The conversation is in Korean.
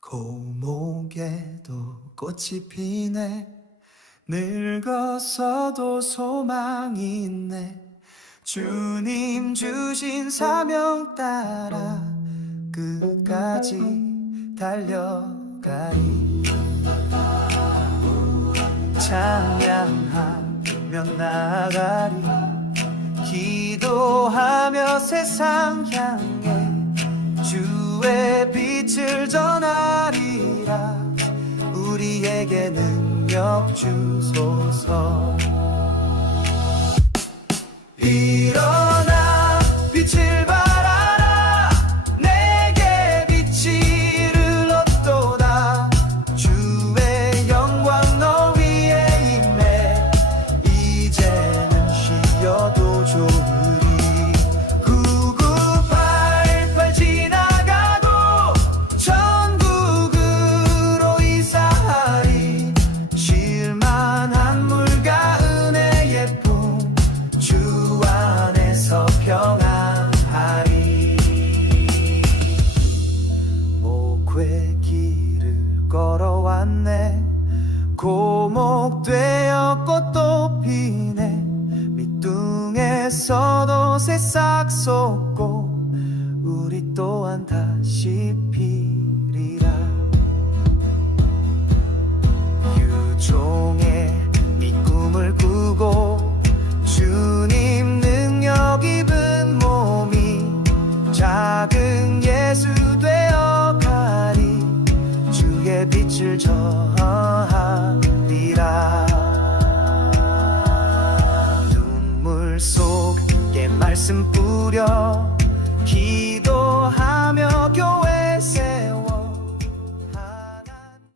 고목에도 꽃이 피네. 늙었어도 소망이 있네. 주님 주신 사명 따라 끝까지 달려가리. 찬양하며 나가리. 기도하며 세상 향 전하리라 우리에게 능력 주소서 걸어왔네. 고목 되어 꽃도 피네. 밑둥에서도 새싹 솟고 우리 또한 다시 피리라 빛을 저하리라. 눈물 속에 말씀 뿌려 기도하며 교회